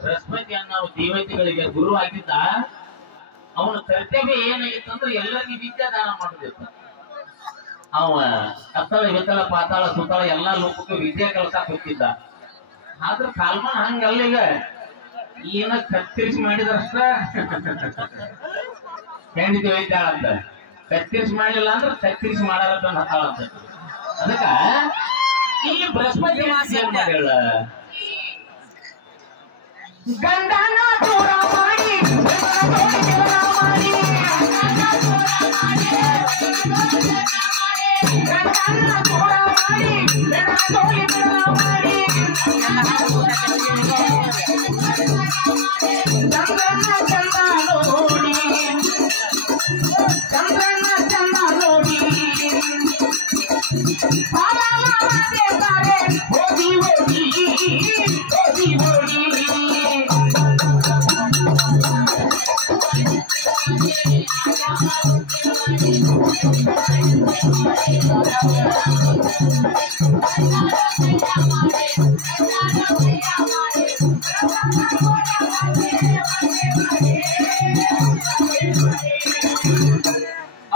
ಬೃಹಸ್ಪತಿ ಅನ್ನೋ ದೇವತೆಗಳಿಗೆ ಗುರು ಆಗಿದ್ದ. ಅವನ ಕರ್ತವ್ಯ ಏನಾಗಿತ್ತಂದ್ರೆ ಎಲ್ಲರಿಗೂ ವಿದ್ಯಾದಾನ ಮಾಡೋದಿತ್ತು. ಅವ ಅತ್ತಳ ವಿತ್ತಳ ಪಾತಾಳ ಸುತ್ತಳ ಎಲ್ಲಾ ಲೋಕಕ್ಕೂ ವಿದ್ಯೆ ಕಲ್ಸಕ್ ಹೋಗ್ತಿದ್ದ. ಆದ್ರ ಕಾಲ್ಮನ್ ಹಂಗಲ್ಲ. ಈಗ ಏನ ಕತ್ತರಿಸಿ ಮಾಡಿದ್ರಷ್ಟ ಹೆಂಡತಿ ಒಯ್ತಾಳಂತ, ಕತ್ತರಿಸಿ ಮಾಡಿಲ್ಲ ಅಂದ್ರೆ ಕತ್ತರಿಸಿ ಮಾಡಾರಂತ ಹತ್ತಾಳಂತ. ಅದಕ್ಕ ಇಲ್ಲಿ ಬೃಹಸ್ಪತಿ ಏನ್ ಮಾಡ್ಯಾಳ, ಗಂಡನ ದೂರ ಮಾಡಿ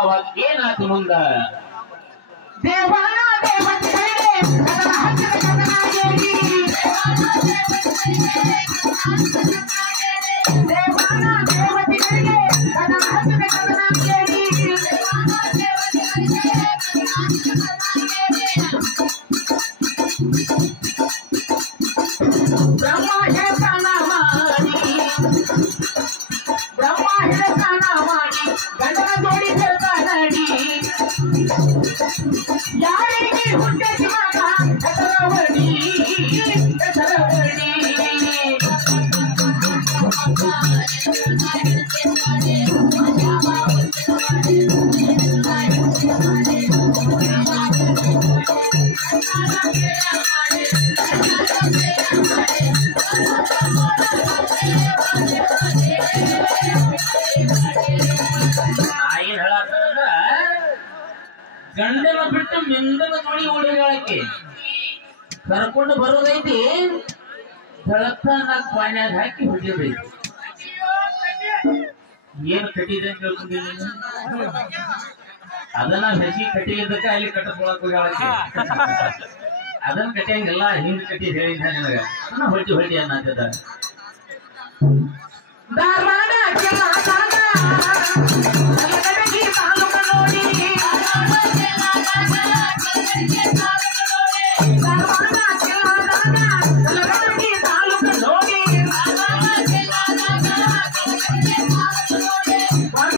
ಅವಾಗ ಏನಾಯ್ತು ಮುಂದ, ದೇವಾನ ಯಾರಿಗೆ ಹುಟ್ಟಿದ ಮಗ ಹೆಸರವಡಿ ಹೆಸರವಡಿ ಗಂಡನ ಬಿಟ್ಟು ಮಿಂದನ ನೋಡಿ ಓಡಿಗಳಕ್ಕೆ ಕರ್ಕೊಂಡು ಬರೋದೈತಿ. ಬೆಳಕ ನಾಲ್ಕು ಪಾನ್ಯಾಗ ಹಾಕಿ ಹೊಡಿಬೇಕು. ಏನ್ ಕಟ್ಟಿದೆ ಕೇಳ್ಕೊಂಡಿಲ್ಲ, ಅದನ್ನ ಹಸಿ ಕಟ್ಟಿದ್ದಕ್ಕ ಅಲ್ಲಿ ಕಟ್ಟಕೊಳಕ್ ಹೋಗ್ಯಾಳಕ್ಕೆ. ಅದನ್ನ ಕಟ್ಟಿಯಂಗೆಲ್ಲ ಹಿಂದ್ ಕಟ್ಟಿ ಹೇಳಿದ್ದ ನಿನಗ ಹೊಟ್ಟಿ ಹೊಟ್ಟಿ ಅನ್ನತ್ತಿದ.